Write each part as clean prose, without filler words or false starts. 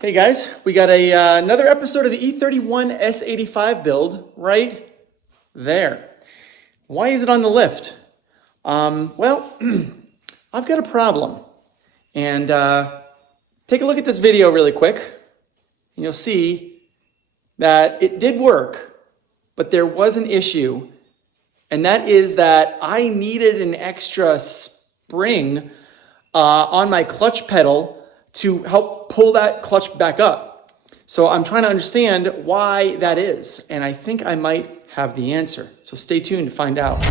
Hey guys, we got another episode of the E31 S85 build right there. Why is it on the lift? Well, I've got a problem. And take a look at this video really quick, and you'll see that it did work, but there was an issue, and that is that I needed an extra spring on my clutch pedal to help pull that clutch back up. So I'm trying to understand why that is, and I think I might have the answer. So stay tuned to find out.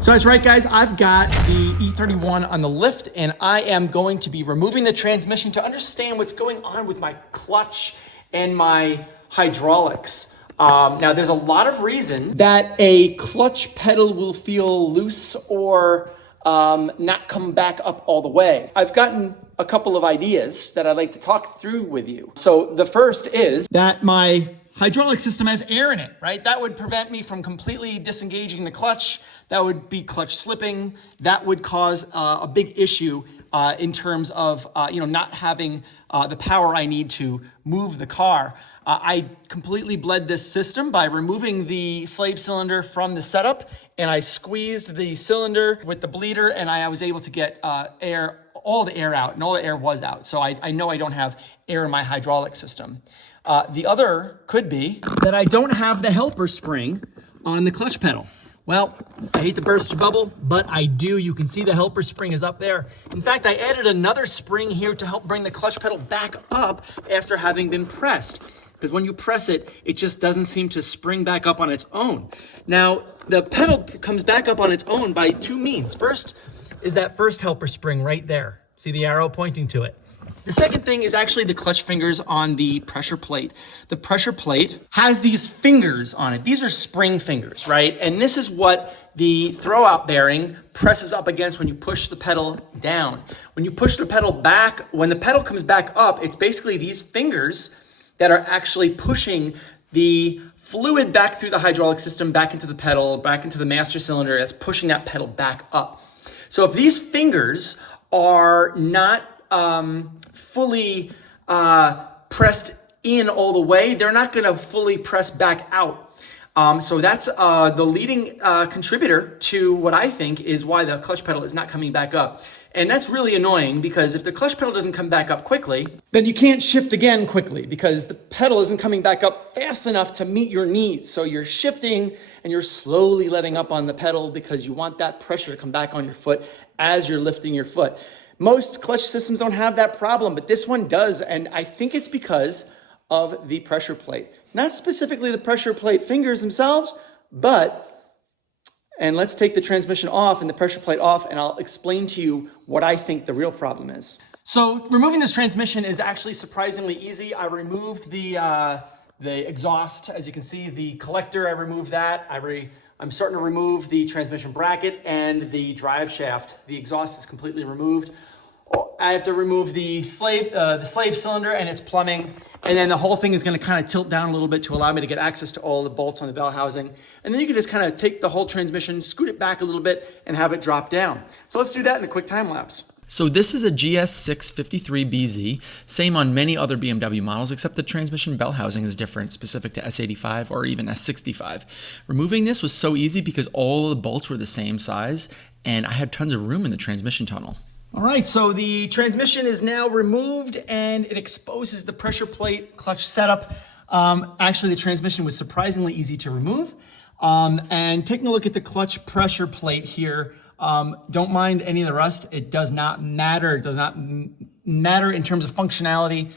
So that's right, guys. I've got the E31 on the lift, and I am going to be removing the transmission to understand what's going on with my clutch and my hydraulics. Now, there's a lot of reasons that a clutch pedal will feel loose or not come back up all the way. I've gotten a couple of ideas that I'd like to talk through with you. So the first is that my hydraulic system has air in it, right? That would prevent me from completely disengaging the clutch. That would be clutch slipping. That would cause a big issue in terms of not having the power I need to move the car. I completely bled this system by removing the slave cylinder from the setup, and I squeezed the cylinder with the bleeder, and I was able to get all the air out, and all the air was out. So I know I don't have air in my hydraulic system. The other could be that I don't have the helper spring on the clutch pedal. Well, I hate to burst your bubble, but I do. You can see the helper spring is up there. In fact, I added another spring here to help bring the clutch pedal back up after having been pressed. Because when you press it, it just doesn't seem to spring back up on its own. Now, the pedal comes back up on its own by two means. First is that first helper spring right there. See the arrow pointing to it. The second thing is actually the clutch fingers on the pressure plate. The pressure plate has these fingers on it. These are spring fingers, right? And this is what the throwout bearing presses up against when you push the pedal down. When you push the pedal back, when the pedal comes back up, it's basically these fingers that are actually pushing the fluid back through the hydraulic system, back into the pedal, back into the master cylinder. That's pushing that pedal back up. So if these fingers are not fully pressed in all the way, they're not going to fully press back out. So that's the leading contributor to what I think is why the clutch pedal is not coming back up. And that's really annoying, because if the clutch pedal doesn't come back up quickly, then you can't shift again quickly, because the pedal isn't coming back up fast enough to meet your needs. So you're shifting and you're slowly letting up on the pedal because you want that pressure to come back on your foot as you're lifting your foot. Most clutch systems don't have that problem, but this one does. And I think it's because of the pressure plate. Not specifically the pressure plate fingers themselves, and let's take the transmission off and the pressure plate off, and I'll explain to you what I think the real problem is. So removing this transmission is actually surprisingly easy. I removed the exhaust. As you can see, the collector, I removed that. I'm starting to remove the transmission bracket and the drive shaft. The exhaust is completely removed. I have to remove the slave cylinder and its plumbing, and then the whole thing is going to kind of tilt down a little bit to allow me to get access to all the bolts on the bell housing. And then you can just kind of take the whole transmission, scoot it back a little bit, and have it drop down. So let's do that in a quick time lapse. So this is a GS653BZ, same on many other BMW models, except the transmission bell housing is different, specific to S85 or even S65. Removing this was so easy because all the bolts were the same size, and I had tons of room in the transmission tunnel. All right, so the transmission is now removed, and it exposes the pressure plate clutch setup. Actually, the transmission was surprisingly easy to remove. And taking a look at the clutch pressure plate here, don't mind any of the rust. It does not matter. It does not matter in terms of functionality.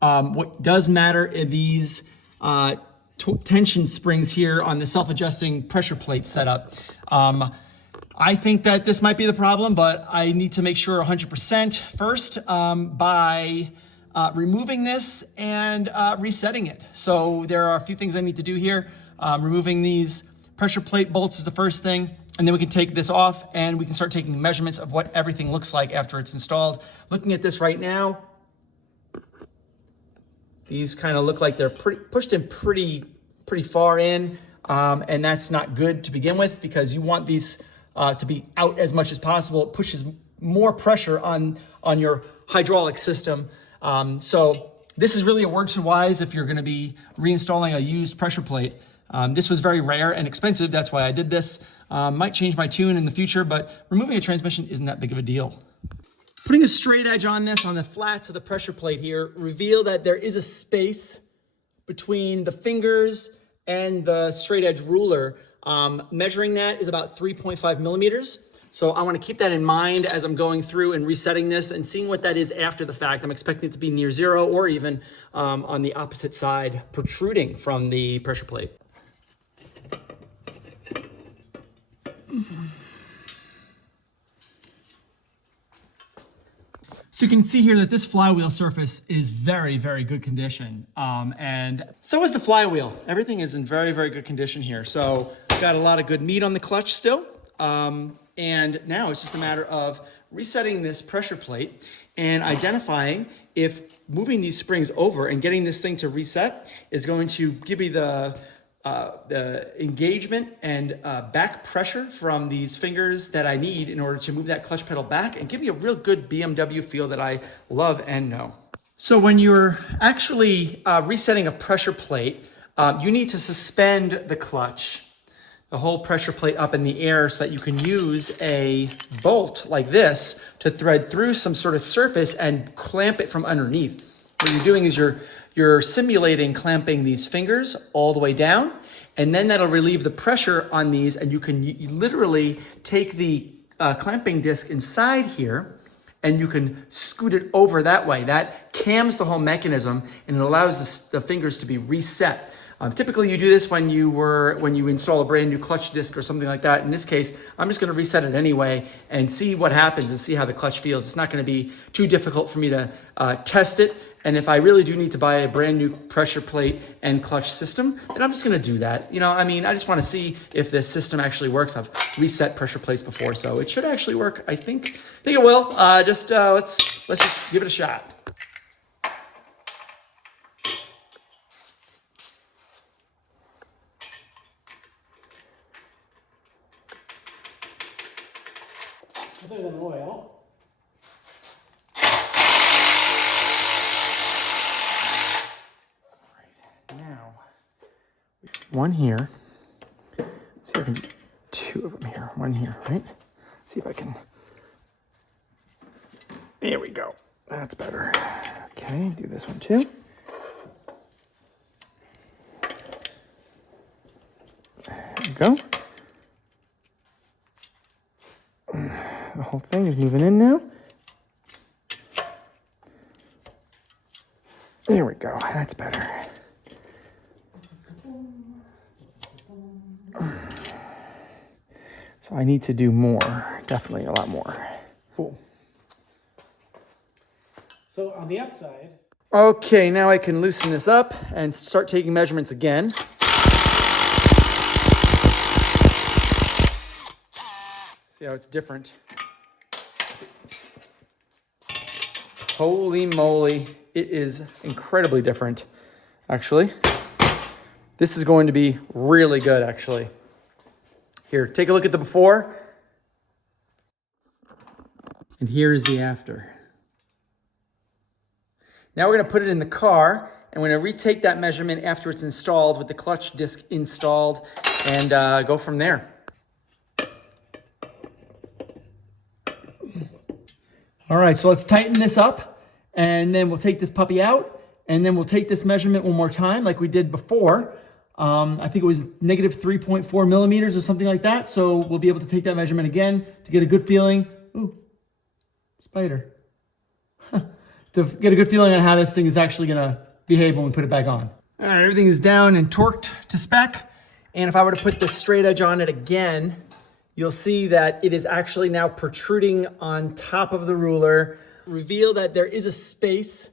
What does matter are these tension springs here on the self-adjusting pressure plate setup. I think that this might be the problem, but I need to make sure 100% first by removing this and resetting it. So there are a few things I need to do here. Removing these pressure plate bolts is the first thing, and then we can take this off and we can start taking measurements of what everything looks like after it's installed. Looking at this right now, these kind of look like they're pushed in pretty far in, and that's not good to begin with, because you want these to be out as much as possible. It pushes more pressure on your hydraulic system. So this is really a works and wise if you're going to be reinstalling a used pressure plate. This was very rare and expensive. That's why I did this. Might change my tune in the future, but removing a transmission isn't that big of a deal. Putting a straight edge on this, on the flats of the pressure plate here, reveal that there is a space between the fingers and the straight edge ruler. Measuring that is about 3.5 millimeters. So I want to keep that in mind as I'm going through and resetting this and seeing what that is after the fact. I'm expecting it to be near zero or even on the opposite side, protruding from the pressure plate. So you can see here that this flywheel surface is very, very good condition. And so is the flywheel. Everything is in very, very good condition here. So got a lot of good meat on the clutch still. And now it's just a matter of resetting this pressure plate and identifying if moving these springs over and getting this thing to reset is going to give me the engagement and back pressure from these fingers that I need in order to move that clutch pedal back and give me a real good BMW feel that I love and know. So when you're actually resetting a pressure plate, you need to suspend the clutch, the whole pressure plate up in the air so that you can use a bolt like this to thread through some sort of surface and clamp it from underneath. What you're doing is you're simulating clamping these fingers all the way down, and then that'll relieve the pressure on these, and you can literally take the clamping disc inside here and you can scoot it over that way. That cams the whole mechanism and it allows the fingers to be reset. Typically you do this when you install a brand new clutch disc or something like that. In this case, I'm just going to reset it anyway and see what happens and see how the clutch feels. It's not going to be too difficult for me to test it. And if I really do need to buy a brand new pressure plate and clutch system, then I'm just going to do that. You know, I mean, I just want to see if this system actually works. I've reset pressure plates before, so it should actually work. I think it will. Let's just give it a shot. Other than oil. Now, one here. Let's see if I can do two of them here. One here, right? See if I can. There we go. That's better. Okay, do this one too. There we go. The whole thing is moving in now. There we go. That's better. So I need to do more. Definitely a lot more. Cool. So on the upside. Okay, now I can loosen this up and start taking measurements again. See how it's different. Holy moly, it is incredibly different, actually. This is going to be really good, actually. Here, take a look at the before. And here's the after. Now we're gonna put it in the car, and we're gonna retake that measurement after it's installed with the clutch disc installed and go from there. All right, so let's tighten this up, and then we'll take this puppy out, and then we'll take this measurement one more time like we did before. I think it was negative 3.4 millimeters or something like that. So we'll be able to take that measurement again to get a good feeling. Ooh, spider. To get a good feeling on how this thing is actually gonna behave when we put it back on. All right, everything is down and torqued to spec. And if I were to put the straight edge on it again, you'll see that it is actually now protruding on top of the ruler. Reveal that there is a space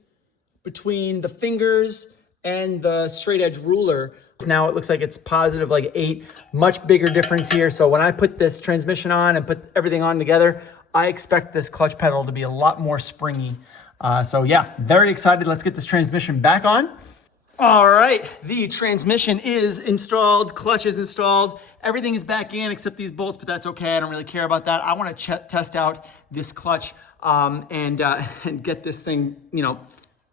between the fingers and the straight edge ruler. Now it looks like it's positive like 8, much bigger difference here. So when I put this transmission on and put everything on together, I expect this clutch pedal to be a lot more springy. So yeah, very excited. Let's get this transmission back on. All right, the transmission is installed, clutch is installed, everything is back in except these bolts, but that's okay. I don't really care about that. I want to test out this clutch and get this thing,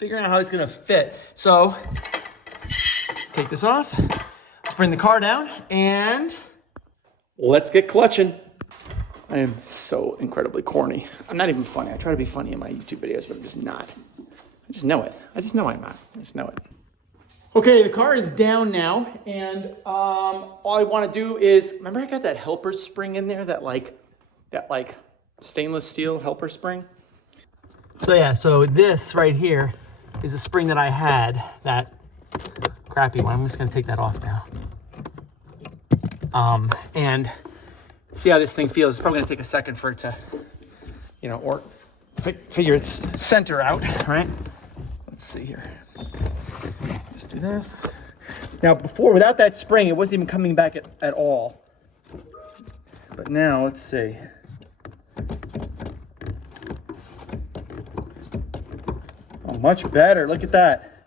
figuring out how it's gonna fit. So, take this off, let's bring the car down, and let's get clutching. I am so incredibly corny. I'm not even funny. I try to be funny in my YouTube videos, but I'm just not. I just know it. I just know I'm not. I just know it. Okay, the car is down now, and all I want to do is, remember I got that helper spring in there, that like stainless steel helper spring? So yeah, so this right here is a spring that I had, that crappy one. I'm just gonna take that off now. And see how this thing feels. It's probably gonna take a second for it to, you know, or figure its center out, right? Let's see here. Just do this. Now before, without that spring, it wasn't even coming back at all. But now, let's see. Oh, much better, look at that.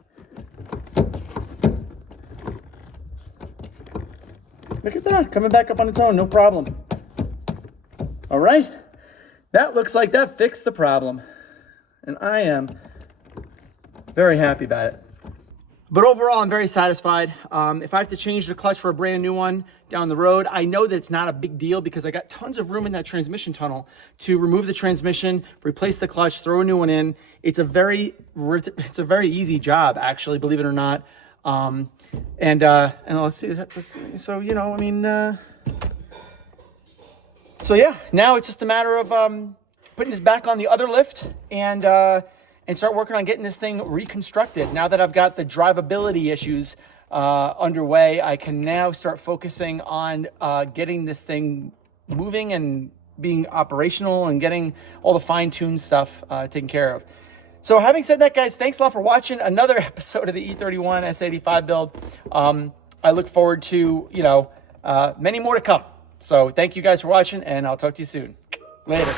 Look at that, coming back up on its own, no problem. All right, that looks like that fixed the problem. And I am very happy about it. But overall, I'm very satisfied. If I have to change the clutch for a brand new one down the road, I know that it's not a big deal because I got tons of room in that transmission tunnel to remove the transmission, replace the clutch, throw a new one in. It's a very easy job, actually, believe it or not. And let's see. So, you know, I mean, so yeah, now it's just a matter of putting this back on the other lift and start working on getting this thing reconstructed. Now that I've got the drivability issues underway, I can now start focusing on getting this thing moving and being operational and getting all the fine-tuned stuff taken care of. So having said that, guys, thanks a lot for watching another episode of the E31 S85 build. I look forward to, you know, many more to come. So thank you guys for watching, and I'll talk to you soon. Later.